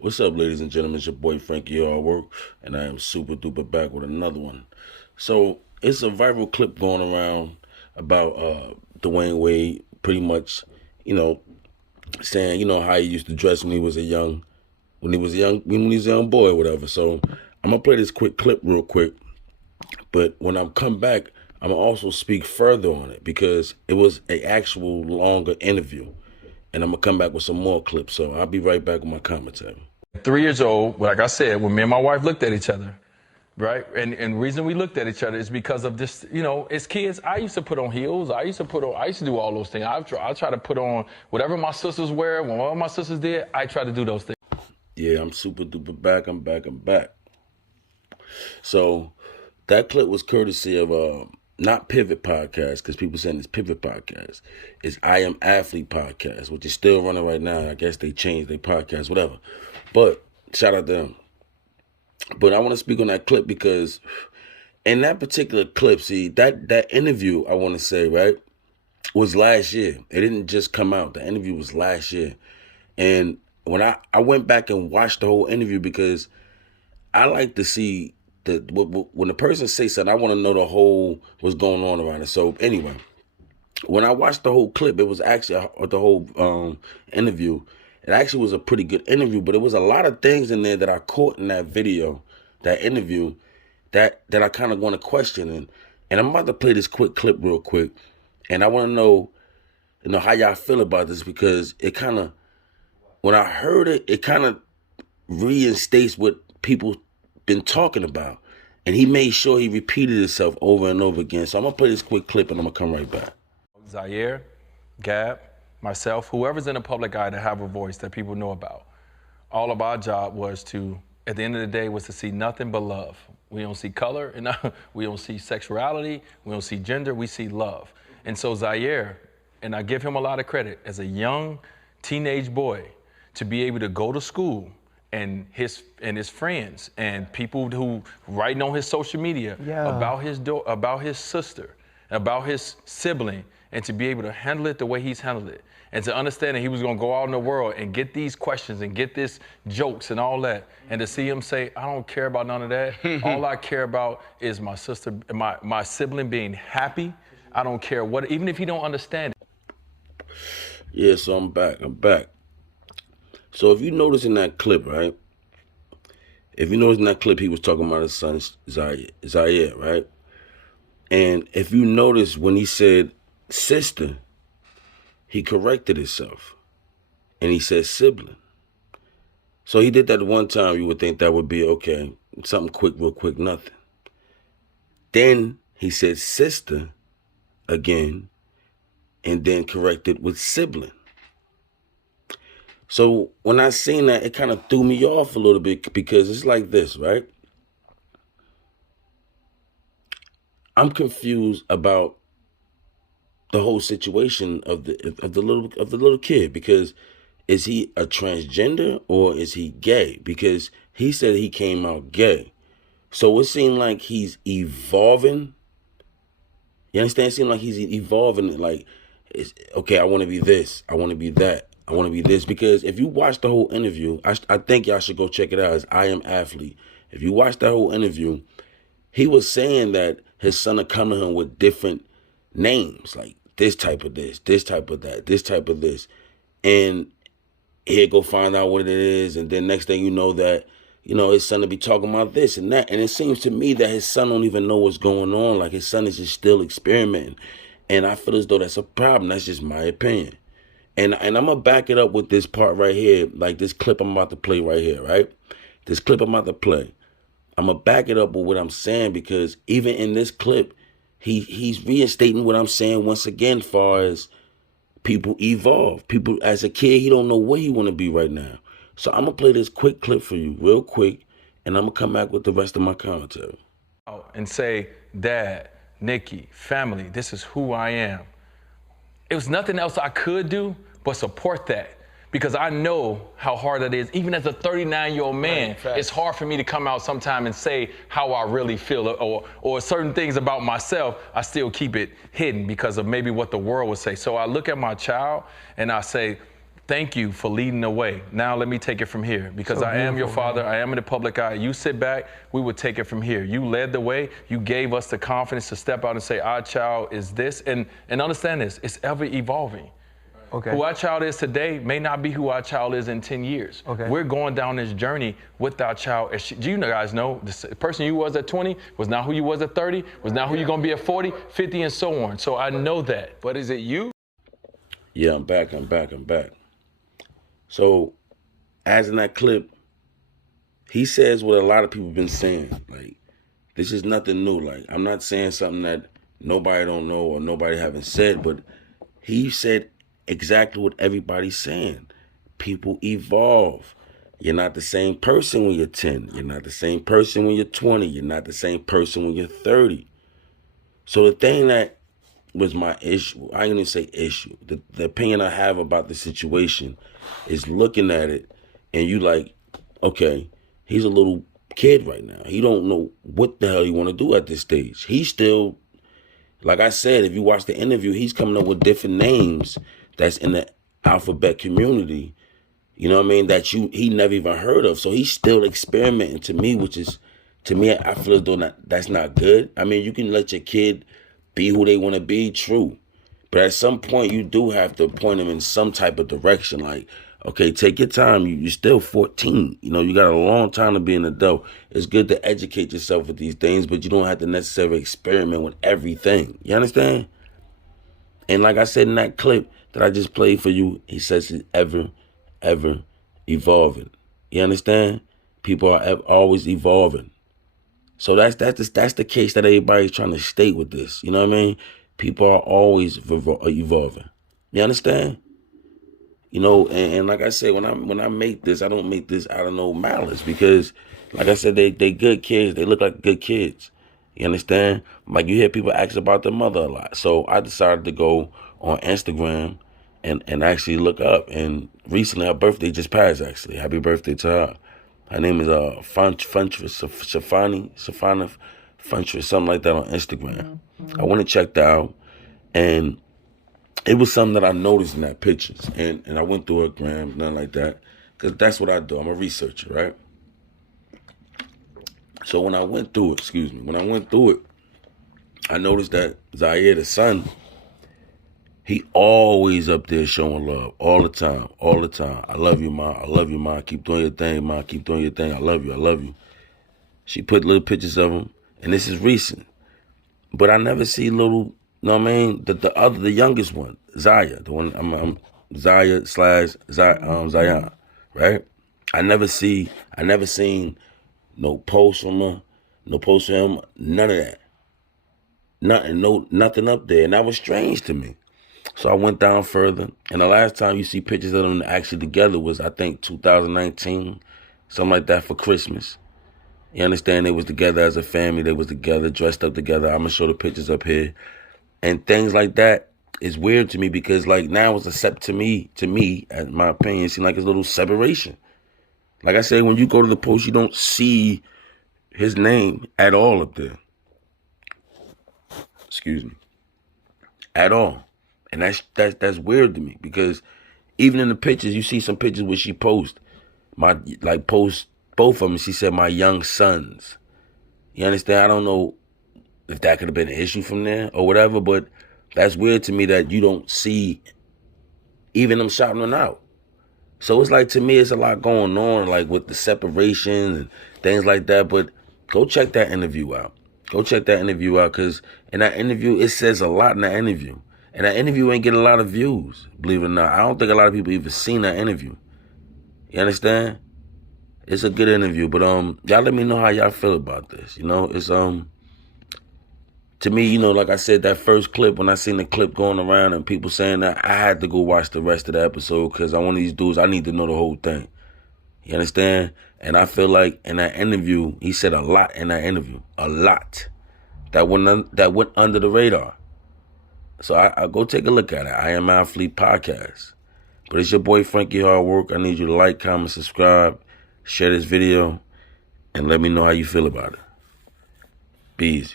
What's up, ladies and gentlemen? It's your boy Frankiehardworkshow, and I am super duper back with another one. So it's a viral clip going around about Dwyane Wade, pretty much, you know, saying how he used to dress when he was a young, when he was a young boy, or whatever. So I'm gonna play this quick clip real quick, but when I come back, I'm gonna also speak further on it because it was a actual longer interview, and I'm gonna come back with some more clips. So I'll be right back with my commentary. 3 years old, like I said, when me and my wife looked at each other, right? And the reason we looked at each other is because of this, as kids, I used to put on heels. I used to do all those things. I try to put on whatever my sisters wear. When all my sisters did, I try to do those things. Yeah, I'm super duper back. I'm back. So that clip was courtesy of not Pivot Podcast, because people saying it's Pivot Podcast. It's I Am Athlete Podcast, which is still running right now. I guess they changed their podcast, whatever. But shout out to them. But I want to speak on that clip because in that particular clip, see, that interview, I want to say, right, was last year. It didn't just come out. The interview was last year. And when I went back and watched the whole interview, because I like to see when the person says something, I want to know the whole what's going on around it. So anyway, when I watched the whole clip, it was actually the whole interview. It actually was a pretty good interview, but it was a lot of things in there that I caught in that video, that interview, that I kind of want to question. And I'm about to play this quick clip real quick, and I want to know, how y'all feel about this, because it kind of, when I heard it, it kind of reinstates what people been talking about, and he made sure he repeated himself over and over again. So I'm gonna play this quick clip, and I'm gonna come right back. Zaire, Gab, myself, whoever's in the public eye to have a voice that people know about. All of our job was to, at the end of the day, was to see nothing but love. We don't see color, and we don't see sexuality, we don't see gender, we see love. And so Zaire, and I give him a lot of credit, as a young teenage boy, to be able to go to school and his friends and people who writing on his social media about his sister, about his sibling, and to be able to handle it the way he's handled it, and to understand that he was gonna go out in the world and get these questions and get this jokes and all that, and to see him say, I don't care about none of that. All I care about is my sister, my sibling being happy. I don't care what, even if he don't understand it. Yeah, so I'm back. So if you notice in that clip, right? If you notice in that clip, he was talking about his son, Zaire, right? And if you notice when he said sister, he corrected himself. And he said sibling. So he did that one time. You would think that would be, okay, something quick, real quick, nothing. Then he said sister again, and then corrected with sibling. So when I seen that, it kind of threw me off a little bit, because it's like this, right? I'm confused about the whole situation of the little kid, because is he a transgender or is he gay? Because he said he came out gay. So it seemed like he's evolving. You understand? It seemed like he's evolving, like, okay, I want to be this, I want to be that, I want to be this. Because if you watch the whole interview, I think y'all should go check it out. It's I Am Athlete. If you watch that whole interview, he was saying that his son would come to him with different names, like this type of this type of that, this type of this. And he'd go find out what it is. And then next thing you know that, his son will be talking about this and that. And it seems to me that his son don't even know what's going on. Like, his son is just still experimenting. And I feel as though that's a problem. That's just my opinion. And I'm going to back it up with this part right here, like this clip I'm about to play right here, right? This clip I'm about to play. I'm going to back it up with what I'm saying, because even in this clip, he's reinstating what I'm saying once again, far as people evolve. People, as a kid, he don't know where he want to be right now. So I'm going to play this quick clip for you real quick, and I'm going to come back with the rest of my commentary. And say, Dad, Nikki, family, this is who I am. It was nothing else I could do but support that, because I know how hard it is. Even as a 39-year-old man, it's hard for me to come out sometime and say how I really feel, or certain things about myself, I still keep it hidden because of maybe what the world would say. So I look at my child and I say, Thank you for leading the way. Now let me take it from here because So I am your beautiful, father. man. I am in the public eye. You sit back, we will take it from here. You led the way. You gave us the confidence to step out and say, our child is this. And understand this, it's ever evolving. Okay. Who our child is today may not be who our child is in 10 years. Okay. We're going down this journey with our child. Do you guys know the person you was at 20 was not who you was at 30, was not who you're going to be at 40, 50, and so on. So I know that. But is it you? Yeah, I'm back. So, as in that clip, he says what a lot of people have been saying. Like, this is nothing new. Like, I'm not saying something that nobody don't know or nobody haven't said, but he said exactly what everybody's saying. People evolve. You're not the same person when you're 10. You're not the same person when you're 20. You're not the same person when you're 30. So the thing that was my issue, I ain't gonna say issue, the opinion I have about the situation is looking at it and you like, okay, he's a little kid right now. He don't know what the hell he want to do at this stage. He's still, like I said, if you watch the interview, he's coming up with different names that's in the alphabet community, you know what I mean, that he never even heard of. So he's still experimenting to me, I feel as though that's not good. I mean, you can let your kid be who they want to be, true. But at some point, you do have to point them in some type of direction. Like, okay, take your time. You're still 14. You know, you got a long time to be an adult. It's good to educate yourself with these things, but you don't have to necessarily experiment with everything. You understand? And like I said in that clip that I just played for you, he says it's ever evolving. You understand? People are always evolving. So that's the case that everybody's trying to state with this. You know what I mean? People are always evolving. You understand? You know, and like I said, when I make this, I don't make this out of no malice because, like I said, they good kids. They look like good kids. You understand? Like you hear people ask about their mother a lot. So I decided to go on Instagram and actually look up. And recently her birthday just passed. Actually, happy birthday to her. Her name is Shafani Funtress, something like that on Instagram. I went and checked out, and it was something that I noticed in that pictures. And I went through her gram, nothing like that, because that's what I do. I'm a researcher, right? So when I went through it, I noticed that Zaire, the son, he always up there showing love all the time. I love you, Ma. I love you, Ma. Keep doing your thing, Ma. Keep doing your thing. I love you. She put little pictures of him, and this is recent. But I never see little, you know what I mean? The youngest one, Zaya, the one I'm Zaya / Zion, right? I never seen no post from her, no post from him, none of that. Nothing up there, and that was strange to me. So I went down further, and the last time you see pictures of them actually together was, I think, 2019, something like that, for Christmas. You understand? They was together as a family. They was together, dressed up together. I'm going to show the pictures up here. And things like that is weird to me because, like, now it's a step to me, in my opinion, it seems like it's a little separation. Like I said, when you go to the post, you don't see his name at all up there. Excuse me. At all. And that's weird to me because even in the pictures, you see some pictures where she post both of them. She said, my young sons. You understand? I don't know if that could have been an issue from there or whatever, but that's weird to me that you don't see even them shouting them out. So it's like, to me, it's a lot going on, like with the separation and things like that. But go check that interview out. Because in that interview, it says a lot in that interview. And that interview ain't get a lot of views, believe it or not. I don't think a lot of people even seen that interview. You understand? It's a good interview, but y'all let me know how y'all feel about this. You know, it's to me, you know, like I said, that first clip, when I seen the clip going around and people saying that, I had to go watch the rest of the episode because I'm one of these dudes, I need to know the whole thing. You understand? And I feel like in that interview, he said a lot in that interview. A lot. That went under the radar. So I go take a look at it. I Am Athlete Podcast. But it's your boy Frankie Hard Work. I need you to like, comment, subscribe, share this video, and let me know how you feel about it. Be easy.